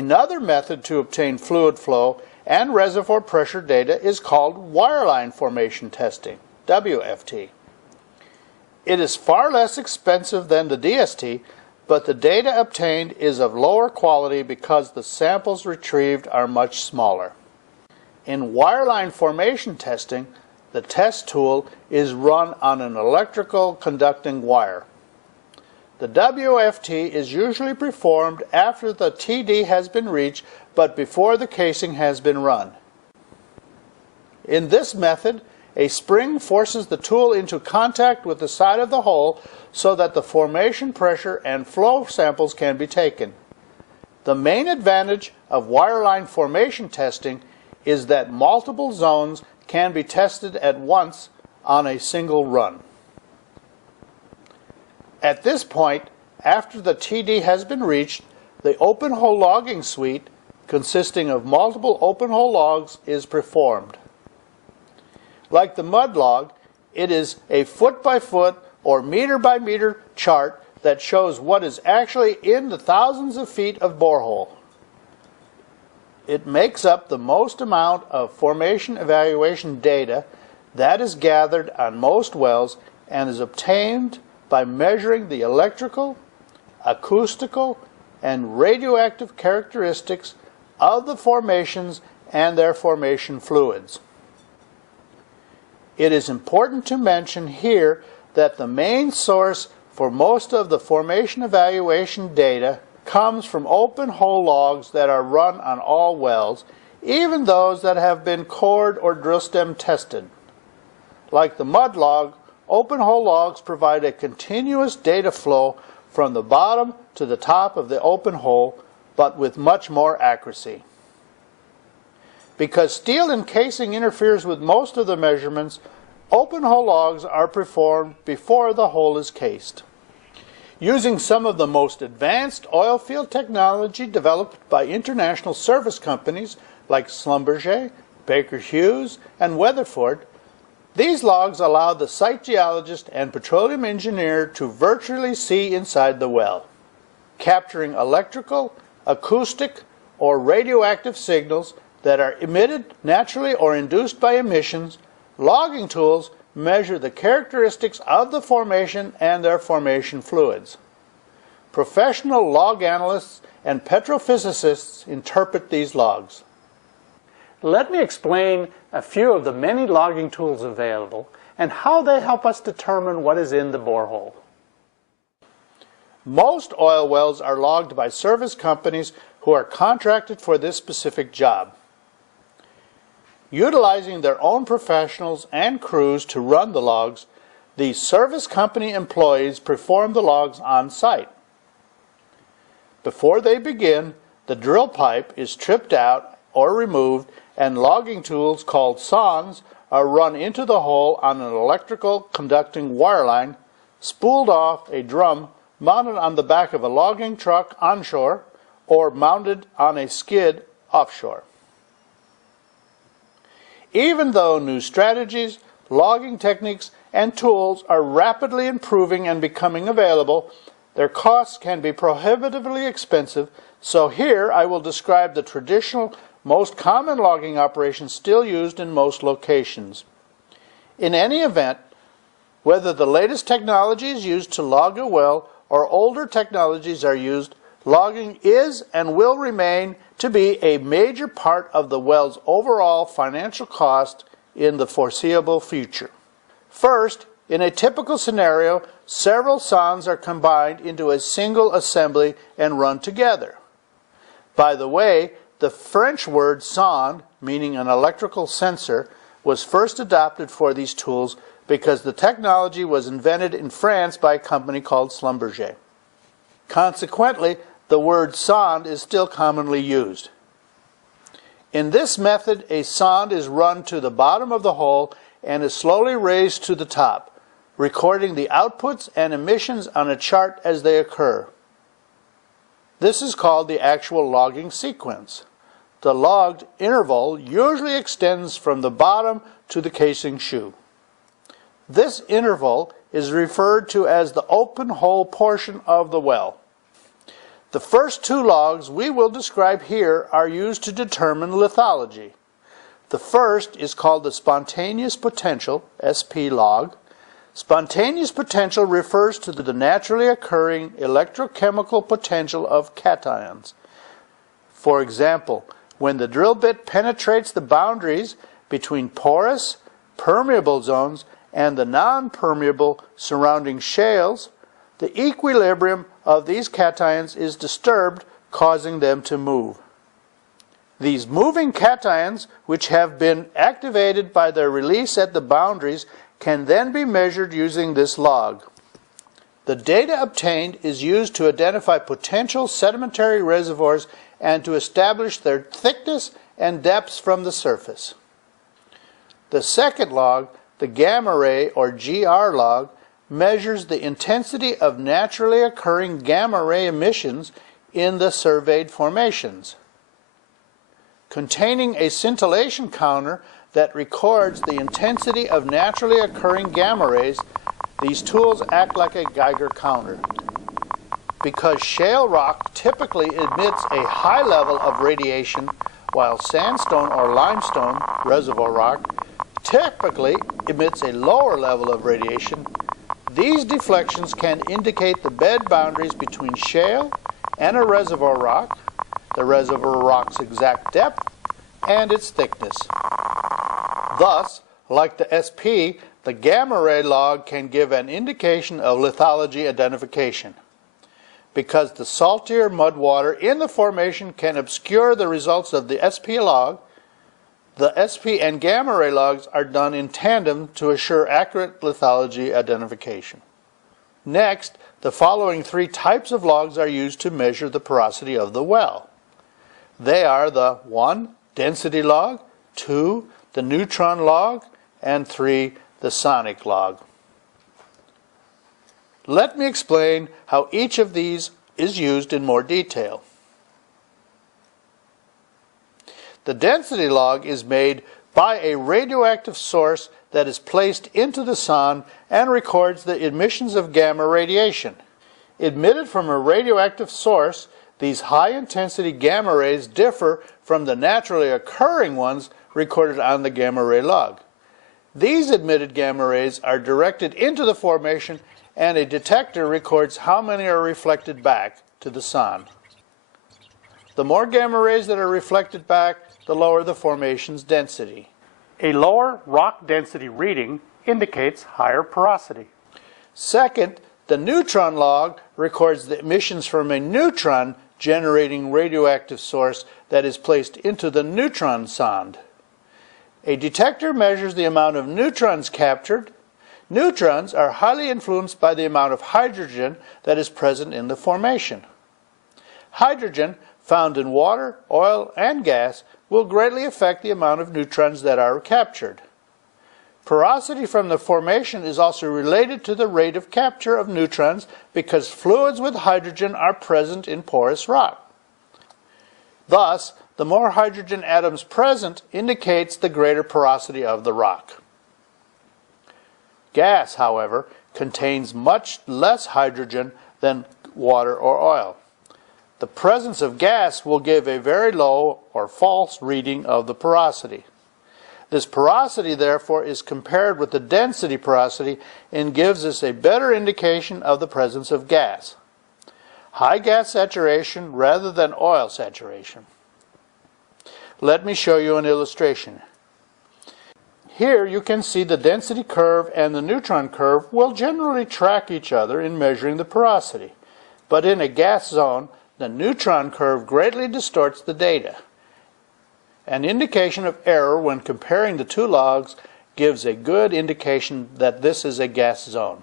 Another method to obtain fluid flow and reservoir pressure data is called wireline formation testing, WFT. It is far less expensive than the DST, but the data obtained is of lower quality because the samples retrieved are much smaller. In wireline formation testing, the test tool is run on an electrical conducting wire. The WFT is usually performed after the TD has been reached but before the casing has been run. In this method, a spring forces the tool into contact with the side of the hole so that the formation pressure and flow samples can be taken. The main advantage of wireline formation testing is that multiple zones can be tested at once on a single run. At this point, after the TD has been reached, the open hole logging suite, consisting of multiple open hole logs, is performed. Like the mud log, it is a foot-by-foot or meter-by-meter chart that shows what is actually in the thousands of feet of borehole. It makes up the most amount of formation evaluation data that is gathered on most wells and is obtained by measuring the electrical, acoustical, and radioactive characteristics of the formations and their formation fluids. It is important to mention here that the main source for most of the formation evaluation data comes from open hole logs that are run on all wells, even those that have been cored or drill stem tested. Like the mud log, open hole logs provide a continuous data flow from the bottom to the top of the open hole, but with much more accuracy. Because steel encasing interferes with most of the measurements, open hole logs are performed before the hole is cased. Using some of the most advanced oil field technology developed by international service companies like Schlumberger, Baker Hughes, and Weatherford, these logs allow the site geologist and petroleum engineer to virtually see inside the well. Capturing electrical, acoustic, or radioactive signals that are emitted naturally or induced by emissions, logging tools measure the characteristics of the formation and their formation fluids. Professional log analysts and petrophysicists interpret these logs. Let me explain a few of the many logging tools available and how they help us determine what is in the borehole. Most oil wells are logged by service companies who are contracted for this specific job. Utilizing their own professionals and crews to run the logs, the service company employees perform the logs on site. Before they begin, the drill pipe is tripped out or removed, and logging tools called sondes are run into the hole on an electrical conducting wireline, spooled off a drum mounted on the back of a logging truck onshore or mounted on a skid offshore. Even though new strategies, logging techniques, and tools are rapidly improving and becoming available, their costs can be prohibitively expensive, so here I will describe the traditional, most common logging operations still used in most locations. In any event, whether the latest technology is used to log a well or older technologies are used, logging is and will remain to be a major part of the well's overall financial cost in the foreseeable future. First, in a typical scenario, several sondes are combined into a single assembly and run together. By the way, the French word sonde, meaning an electrical sensor, was first adopted for these tools because the technology was invented in France by a company called Schlumberger. Consequently, the word sonde is still commonly used. In this method, a sonde is run to the bottom of the hole and is slowly raised to the top, recording the outputs and emissions on a chart as they occur. This is called the actual logging sequence. The logged interval usually extends from the bottom to the casing shoe. This interval is referred to as the open hole portion of the well. The first two logs we will describe here are used to determine lithology. The first is called the spontaneous potential, SP log. Spontaneous potential refers to the naturally occurring electrochemical potential of cations. For example, when the drill bit penetrates the boundaries between porous, permeable zones and the non-permeable surrounding shales, the equilibrium of these cations is disturbed, causing them to move. These moving cations, which have been activated by their release at the boundaries, can then be measured using this log. The data obtained is used to identify potential sedimentary reservoirs and to establish their thickness and depths from the surface. The second log, the gamma ray or GR log, measures the intensity of naturally occurring gamma ray emissions in the surveyed formations. Containing a scintillation counter that records the intensity of naturally occurring gamma rays, these tools act like a Geiger counter. Because shale rock typically emits a high level of radiation, while sandstone or limestone, reservoir rock, typically emits a lower level of radiation, these deflections can indicate the bed boundaries between shale and a reservoir rock, the reservoir rock's exact depth, and its thickness. Thus, like the SP, the gamma ray log can give an indication of lithology identification. Because the saltier mud water in the formation can obscure the results of the SP log, the SP and gamma ray logs are done in tandem to assure accurate lithology identification. Next, the following three types of logs are used to measure the porosity of the well. They are the 1. Density log, 2. The neutron log, and 3. The sonic log. Let me explain how each of these is used in more detail. The density log is made by a radioactive source that is placed into the sonde and records the emissions of gamma radiation. Emitted from a radioactive source, these high-intensity gamma rays differ from the naturally occurring ones recorded on the gamma ray log. These emitted gamma rays are directed into the formation, and a detector records how many are reflected back to the sonde. The more gamma rays that are reflected back, the lower the formation's density. A lower rock density reading indicates higher porosity. Second, the neutron log records the emissions from a neutron generating radioactive source that is placed into the neutron sonde. A detector measures the amount of neutrons captured. Neutrons are highly influenced by the amount of hydrogen that is present in the formation. Hydrogen, found in water, oil, and gas, will greatly affect the amount of neutrons that are captured. Porosity from the formation is also related to the rate of capture of neutrons because fluids with hydrogen are present in porous rock. Thus, the more hydrogen atoms present indicates the greater porosity of the rock. Gas, however, contains much less hydrogen than water or oil. The presence of gas will give a very low or false reading of the porosity. This porosity, therefore, is compared with the density porosity and gives us a better indication of the presence of gas. High gas saturation rather than oil saturation. Let me show you an illustration. Here you can see the density curve and the neutron curve will generally track each other in measuring the porosity. But in a gas zone, the neutron curve greatly distorts the data. An indication of error when comparing the two logs gives a good indication that this is a gas zone.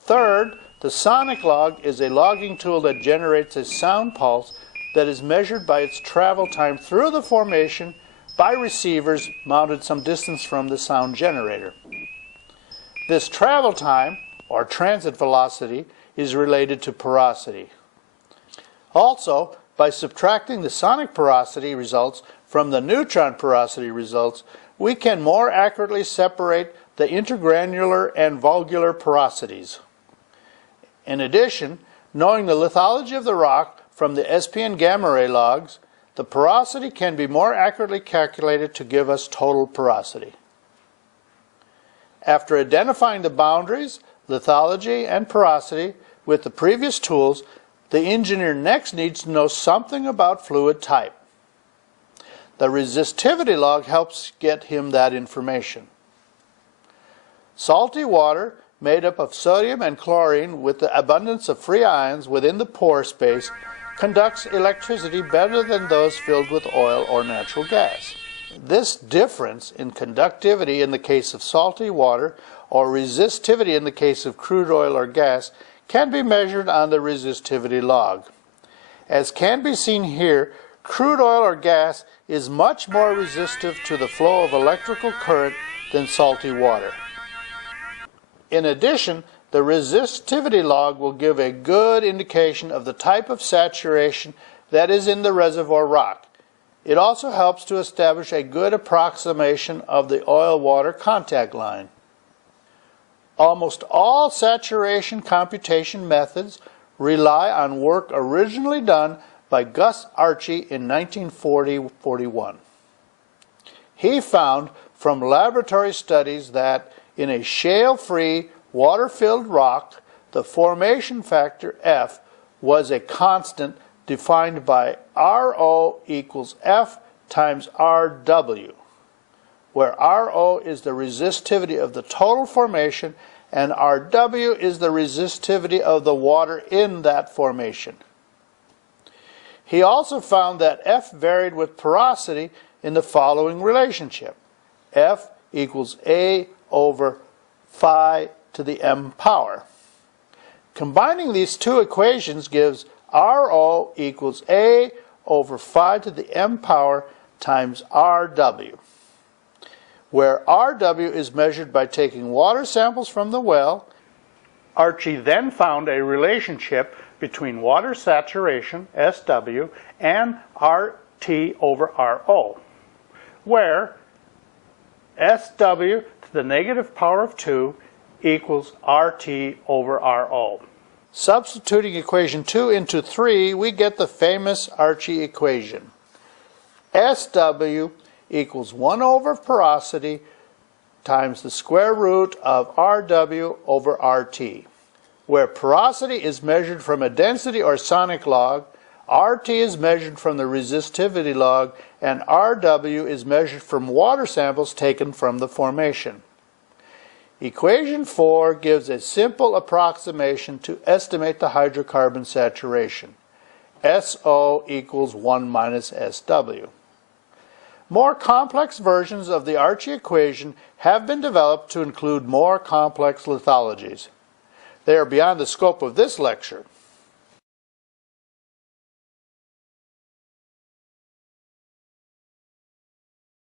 Third, the sonic log is a logging tool that generates a sound pulse that is measured by its travel time through the formation by receivers mounted some distance from the sound generator. This travel time, or transit velocity, is related to porosity. Also, by subtracting the sonic porosity results from the neutron porosity results, we can more accurately separate the intergranular and vulgular porosities. In addition, Knowing the lithology of the rock from the SPN gamma ray logs, the porosity can be more accurately calculated to give us total porosity. After identifying the boundaries, lithology, and porosity with the previous tools, the engineer next needs to know something about fluid type. The resistivity log helps get him that information. Salty water, made up of sodium and chlorine with the abundance of free ions within the pore space, conducts electricity better than those filled with oil or natural gas. This difference in conductivity in the case of salty water or resistivity in the case of crude oil or gas can be measured on the resistivity log. As can be seen here, crude oil or gas is much more resistive to the flow of electrical current than salty water. In addition, the resistivity log will give a good indication of the type of saturation that is in the reservoir rock. It also helps to establish a good approximation of the oil-water contact line. Almost all saturation computation methods rely on work originally done by Gus Archie in 1940-41. He found from laboratory studies that in a shale-free, water-filled rock, the formation factor F was a constant defined by RO equals F times RW, where RO is the resistivity of the total formation and RW is the resistivity of the water in that formation. He also found that F varied with porosity in the following relationship. F equals A over phi to the m power. Combining these two equations gives RO equals A over phi to the m power times RW, where RW is measured by taking water samples from the well. Archie then found a relationship between water saturation, SW, and RT over RO, where SW to the negative power of 2 equals RT over RO. Substituting equation 2 into 3, we get the famous Archie equation. SW equals 1 over porosity times the square root of RW over RT, where porosity is measured from a density or sonic log, RT is measured from the resistivity log, and RW is measured from water samples taken from the formation. Equation 4 gives a simple approximation to estimate the hydrocarbon saturation. SO equals 1 minus SW. More complex versions of the Archie equation have been developed to include more complex lithologies. They are beyond the scope of this lecture.